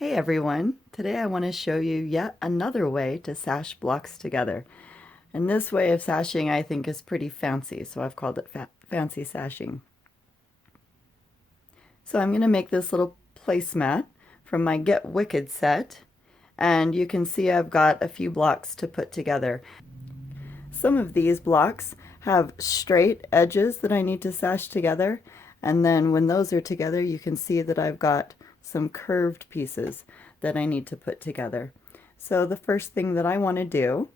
Hey everyone, today I want to show you yet another way to sash blocks together. And this way of sashing I think is pretty fancy, so I've called it fancy sashing. So I'm going to make this little placemat from my Get Wicked set, and you can see I've got a few blocks to put together. Some of these blocks have straight edges that I need to sash together, and then when those are together you can see that I've got some curved pieces that I need to put together. So the first thing that I want to do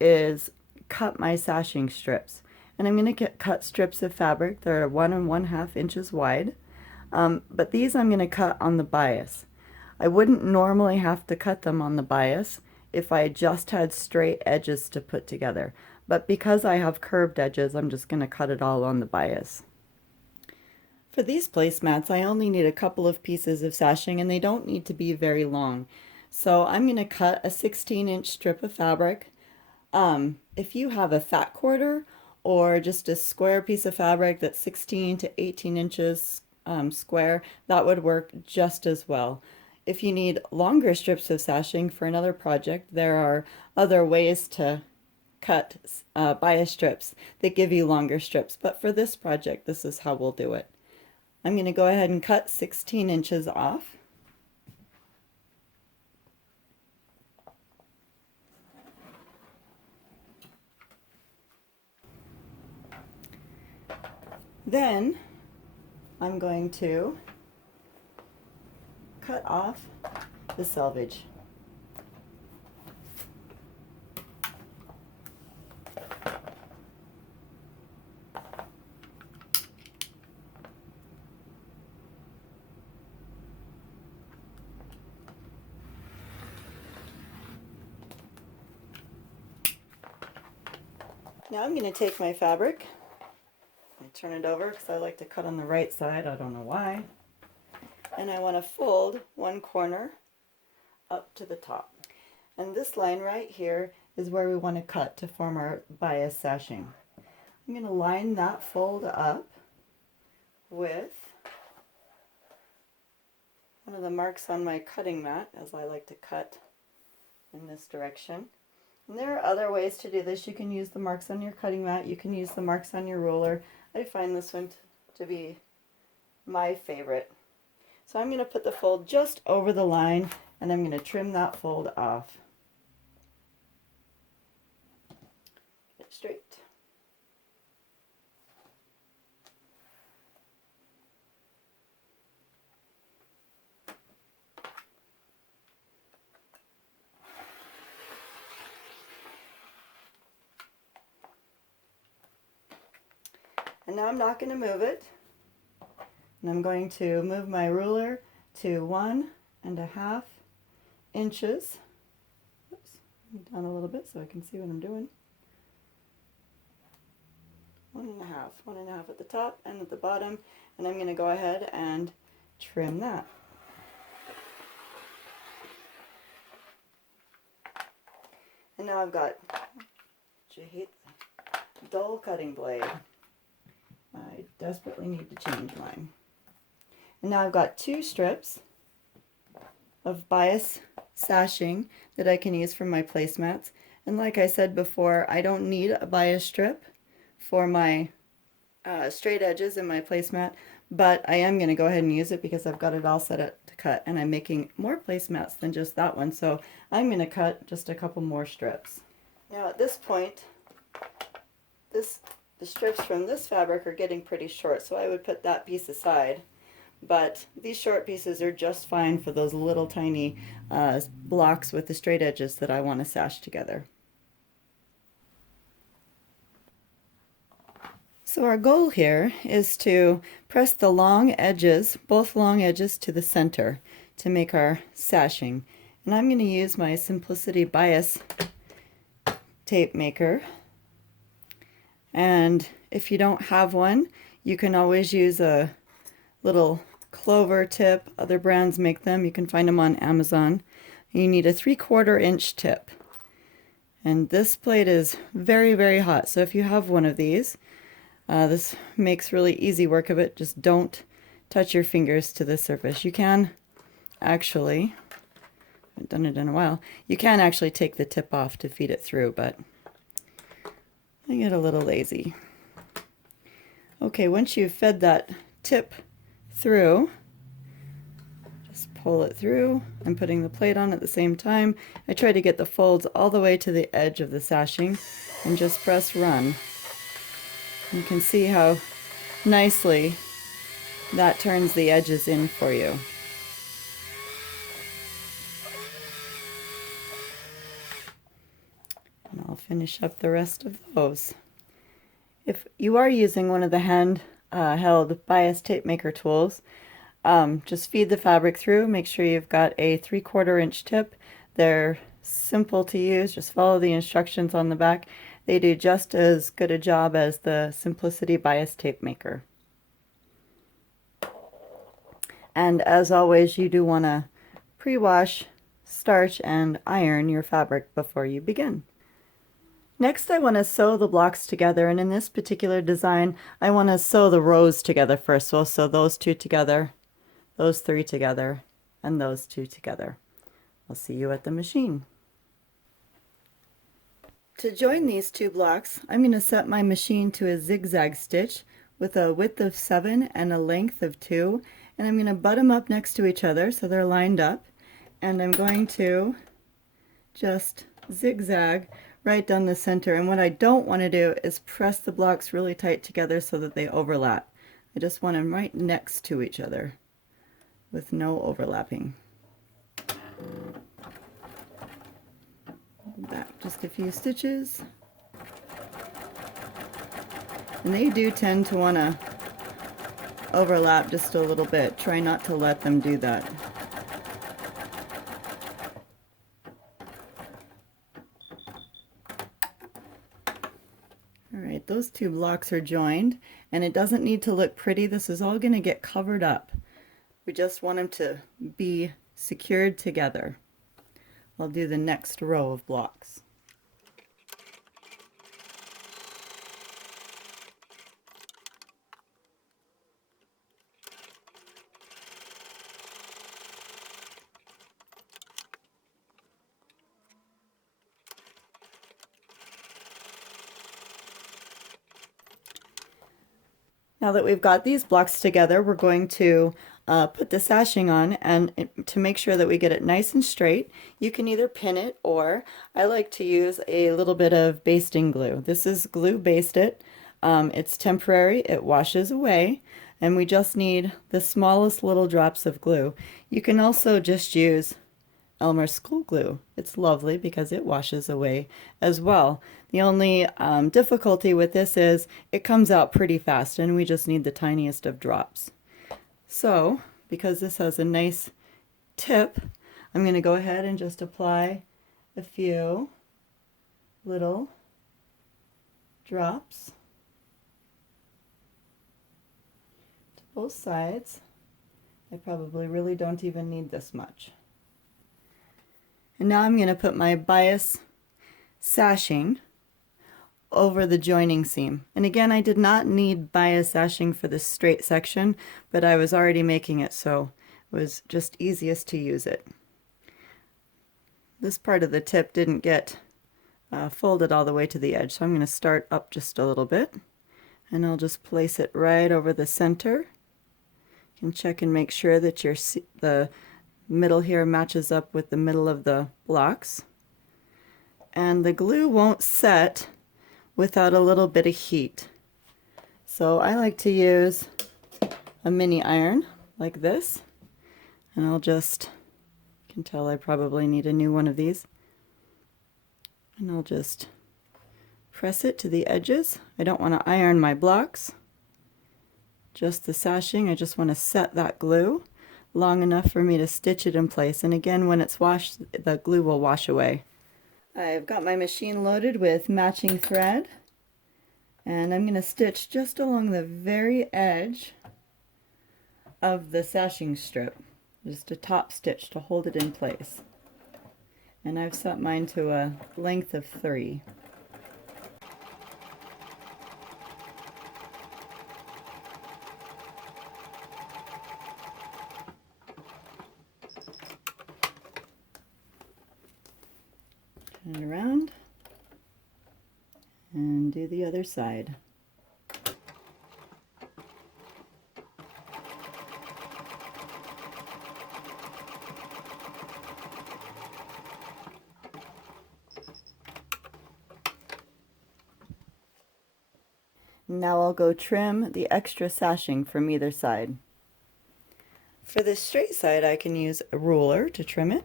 is cut my sashing strips. And I'm going to cut strips of fabric that are 1 1/2 inches wide, but these I'm going to cut on the bias. I wouldn't normally have to cut them on the bias if I just had straight edges to put together, but because I have curved edges I'm just going to cut it all on the bias. For these placemats, I only need a couple of pieces of sashing and they don't need to be very long. So I'm going to cut a 16-inch strip of fabric. If you have a fat quarter or just a square piece of fabric that's 16 to 18 inches square, that would work just as well. If you need longer strips of sashing for another project, there are other ways to cut bias strips that give you longer strips. But for this project, this is how we'll do it. I'm going to go ahead and cut 16 inches off. Then I'm going to cut off the selvage. Now I'm going to take my fabric and turn it over because I like to cut on the right side. I don't know why. And I want to fold one corner up to the top. And this line right here is where we want to cut to form our bias sashing. I'm going to line that fold up with one of the marks on my cutting mat, as I like to cut in this direction. And there are other ways to do this. You can use the marks on your cutting mat, you can use the marks on your ruler. I find this one to be my favorite. So I'm going to put the fold just over the line and I'm going to trim that fold off. Get it straight. And now I'm not going to move it. And I'm going to move my ruler to 1 1/2 inches. Oops, down a little bit so I can see what I'm doing. 1 1/2, 1 1/2 at the top and at the bottom. And I'm going to go ahead and trim that. And now I've got, I hate the dull cutting blade. I desperately need to change mine. And now I've got 2 strips of bias sashing that I can use for my placemats. And like I said before, I don't need a bias strip for my straight edges in my placemat, but I am going to go ahead and use it because I've got it all set up to cut, and I'm making more placemats than just that one, so I'm going to cut just a couple more strips. Now at this point, the strips from this fabric are getting pretty short, so I would put that piece aside. But these short pieces are just fine for those little tiny blocks with the straight edges that I want to sash together. So our goal here is to press the long edges, both long edges, to the center to make our sashing. And I'm going to use my Simplicity Bias tape maker. And if you don't have one, you can always use a little clover tip. Other brands make them. You can find them on Amazon. You need a 3/4 inch tip. And this plate is very, very hot. So if you have one of these, this makes really easy work of it. Just don't touch your fingers to the surface. You can actually haven't done it in a while. You can actually take the tip off to feed it through, but I get a little lazy. Okay, once you've fed that tip through, just pull it through. I'm putting the plate on at the same time. I try to get the folds all the way to the edge of the sashing and just press run. You can see how nicely that turns the edges in for you. And I'll finish up the rest of those. If you are using one of the hand-held bias tape maker tools, just feed the fabric through. Make sure you've got a 3/4 inch tip. They're simple to use. Just follow the instructions on the back. They do just as good a job as the Simplicity bias tape maker. And as always, you do want to pre-wash, starch, and iron your fabric before you begin. Next, I want to sew the blocks together, and in this particular design, I want to sew the rows together first. So I'll sew those two together, those three together, and those two together. I'll see you at the machine. To join these two blocks, I'm going to set my machine to a zigzag stitch with a width of 7 and a length of 2, and I'm going to butt them up next to each other so they're lined up, and I'm going to just zigzag right down the center. And what I don't want to do is press the blocks really tight together so that they overlap. I just want them right next to each other with no overlapping. Back just a few stitches. And they do tend to want to overlap just a little bit. Try not to let them do that. Alright, those two blocks are joined, and it doesn't need to look pretty. This is all going to get covered up. We just want them to be secured together. I'll do the next row of blocks. Now that we've got these blocks together, we're going to put the sashing on, and to make sure that we get it nice and straight, you can either pin it, or I like to use a little bit of basting glue. This is glue basted. It's temporary, it washes away, and we just need the smallest little drops of glue. You can also just use Elmer's school glue. It's lovely because it washes away as well. The only difficulty with this is it comes out pretty fast, and we just need the tiniest of drops. So, because this has a nice tip, I'm going to go ahead and just apply a few little drops to both sides. I probably really don't even need this much. And now I'm going to put my bias sashing over the joining seam. And again, I did not need bias sashing for this straight section, but I was already making it, so it was just easiest to use it. This part of the tip didn't get folded all the way to the edge, so I'm going to start up just a little bit, and I'll just place it right over the center. You can check and make sure that the middle here matches up with the middle of the blocks. And the glue won't set without a little bit of heat. So I like to use a mini iron like this, and I'll just, you can tell I probably need a new one of these, and I'll just press it to the edges. I don't want to iron my blocks, just the sashing. I just want to set that glue long enough for me to stitch it in place, and again, when it's washed, the glue will wash away. I've got my machine loaded with matching thread, and I'm going to stitch just along the very edge of the sashing strip, just a top stitch to hold it in place. And I've set mine to a length of 3. Turn it around and do the other side. Now I'll go trim the extra sashing from either side. For this straight side, I can use a ruler to trim it.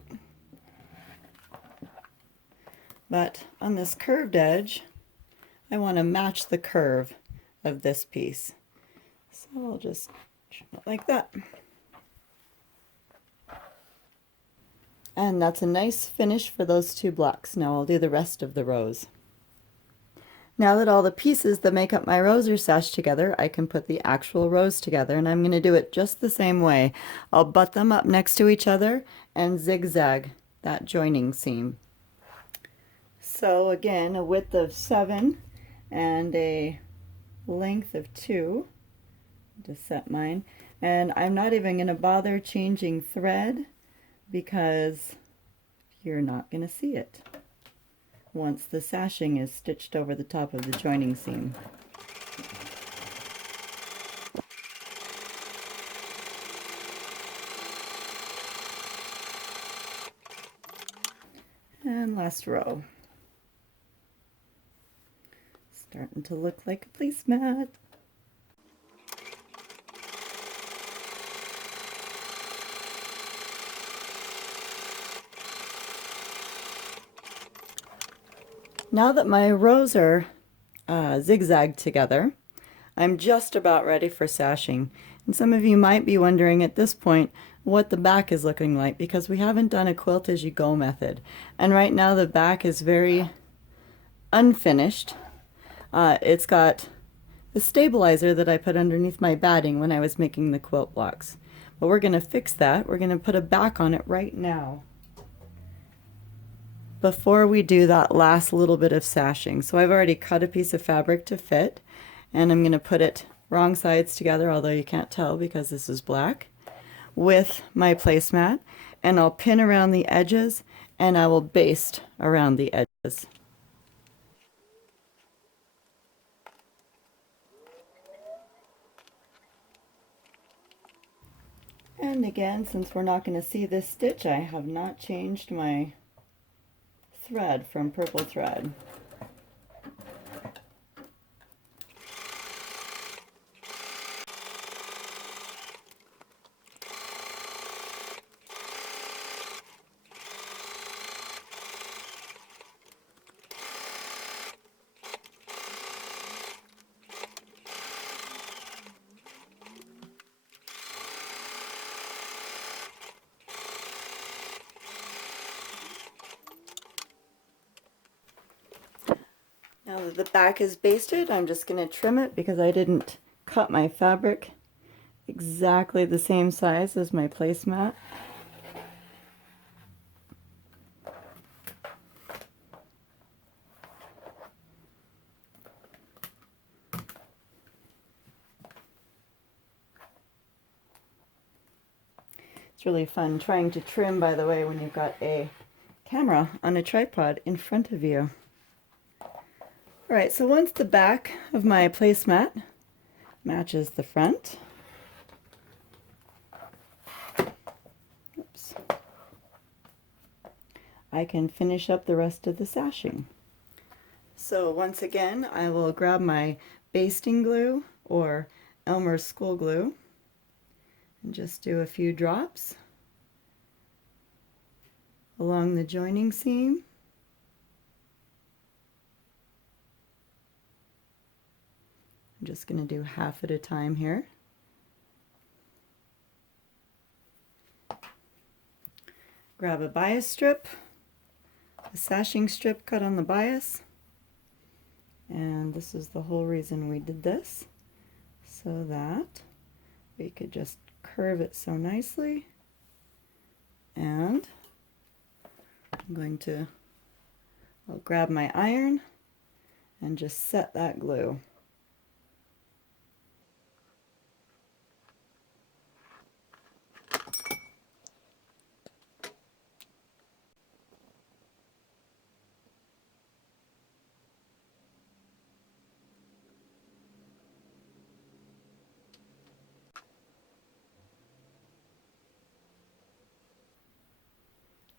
But on this curved edge, I want to match the curve of this piece. So I'll just trim it like that. And that's a nice finish for those 2 blocks. Now I'll do the rest of the rows. Now that all the pieces that make up my rows are sashed together, I can put the actual rows together, and I'm going to do it just the same way. I'll butt them up next to each other and zigzag that joining seam. So again, a width of 7 and a length of 2 to set mine. And I'm not even going to bother changing thread because you're not going to see it once the sashing is stitched over the top of the joining seam. And last row. Starting to look like a placemat. Now that my rows are zigzagged together, I'm just about ready for sashing. And some of you might be wondering at this point what the back is looking like, because we haven't done a quilt as you go method. And right now the back is very unfinished. It's got the stabilizer that I put underneath my batting when I was making the quilt blocks. But we're going to fix that. We're going to put a back on it right now before we do that last little bit of sashing. So I've already cut a piece of fabric to fit, and I'm going to put it wrong sides together, although you can't tell because this is black, with my placemat, and I'll pin around the edges and I will baste around the edges. And again, since we're not going to see this stitch, I have not changed my thread from purple thread. Now that the back is basted, I'm just going to trim it because I didn't cut my fabric exactly the same size as my placemat. It's really fun trying to trim, by the way, when you've got a camera on a tripod in front of you. Alright, so once the back of my placemat matches the front, oops, I can finish up the rest of the sashing. So once again, I will grab my basting glue or Elmer's school glue and just do a few drops along the joining seam. I'm just going to do half at a time here. Grab a bias strip, a sashing strip cut on the bias, and this is the whole reason we did this, so that we could just curve it so nicely. And I'll grab my iron and just set that glue.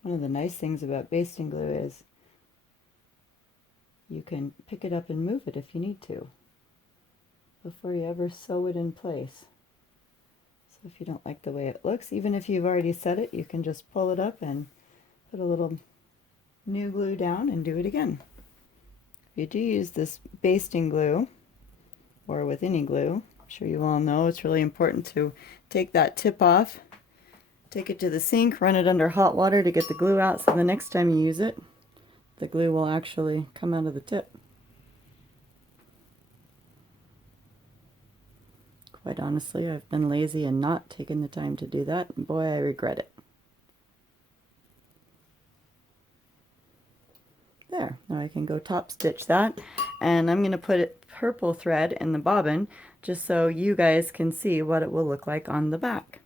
One of the nice things about basting glue is you can pick it up and move it if you need to before you ever sew it in place. So if you don't like the way it looks, even if you've already set it, you can just pull it up and put a little new glue down and do it again. If you do use this basting glue, or with any glue, I'm sure you all know it's really important to take that tip off, take it to the sink, run it under hot water to get the glue out, so the next time you use it, the glue will actually come out of the tip. Quite honestly, I've been lazy and not taken the time to do that, and boy, I regret it. There, now I can go top stitch that, and I'm going to put purple thread in the bobbin just so you guys can see what it will look like on the back.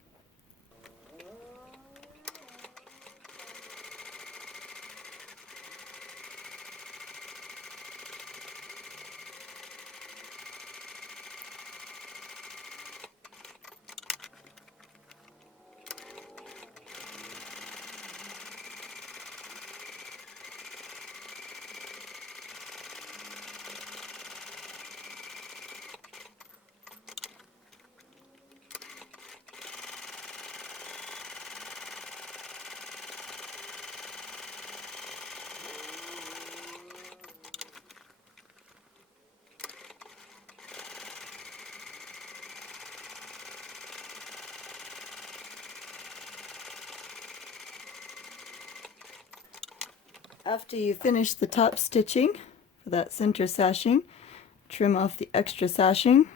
After you finish the top stitching for that center sashing, trim off the extra sashing.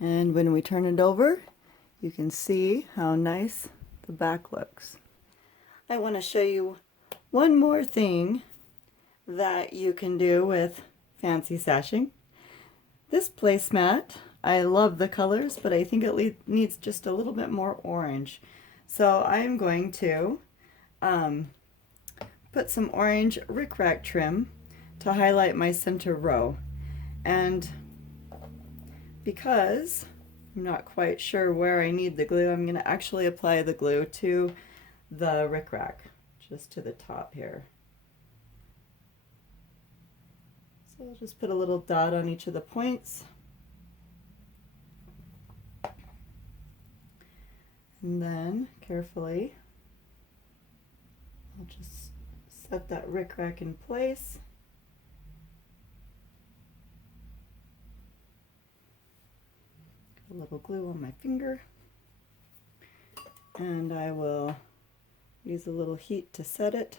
And when we turn it over, you can see how nice the back looks. I want to show you one more thing that you can do with fancy sashing. This placemat, I love the colors, but I think it needs just a little bit more orange. So I'm going to put some orange rickrack trim to highlight my center row. And because I'm not quite sure where I need the glue, I'm going to actually apply the glue to the rickrack, just to the top here. So I'll just put a little dot on each of the points. And then carefully, I'll just set that rickrack in place. Get a little glue on my finger. And I will use a little heat to set it.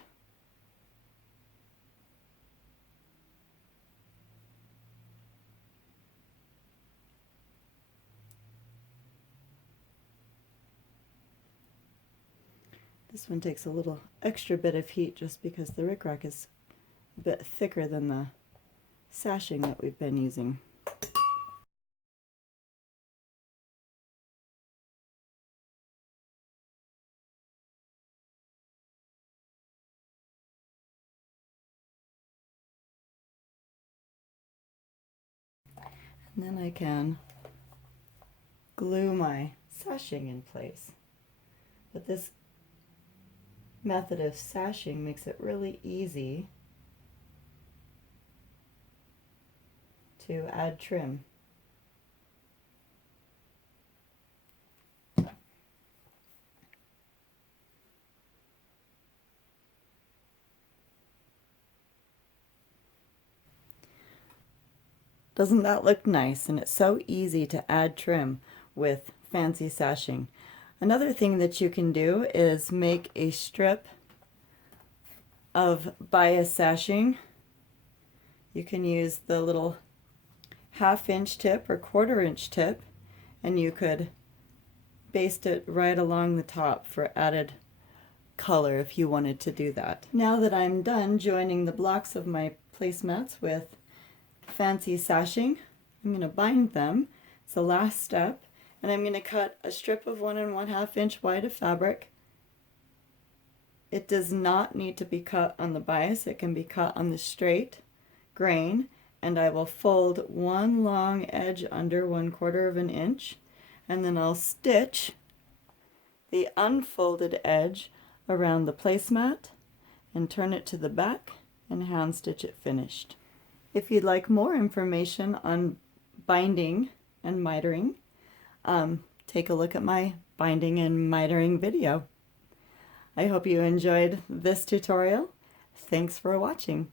This one takes a little extra bit of heat just because the rickrack is a bit thicker than the sashing that we've been using. And then I can glue my sashing in place. But this method of sashing makes it really easy to add trim. Doesn't that look nice? And it's so easy to add trim with fancy sashing. Another thing that you can do is make a strip of bias sashing. You can use the little 1/2 inch tip or 1/4 inch tip, and you could baste it right along the top for added color if you wanted to do that. Now that I'm done joining the blocks of my placemats with fancy sashing, I'm going to bind them. It's the last step. And I'm going to cut a strip of 1 1/2 inch wide of fabric It does not need to be cut on the bias. It can be cut on the straight grain, and I will fold one long edge under 1/4 of an inch, and then I'll stitch the unfolded edge around the placemat and turn it to the back and hand stitch it finished. If you'd like more information on binding and mitering, take a look at my binding and mitering video. I hope you enjoyed this tutorial. Thanks for watching.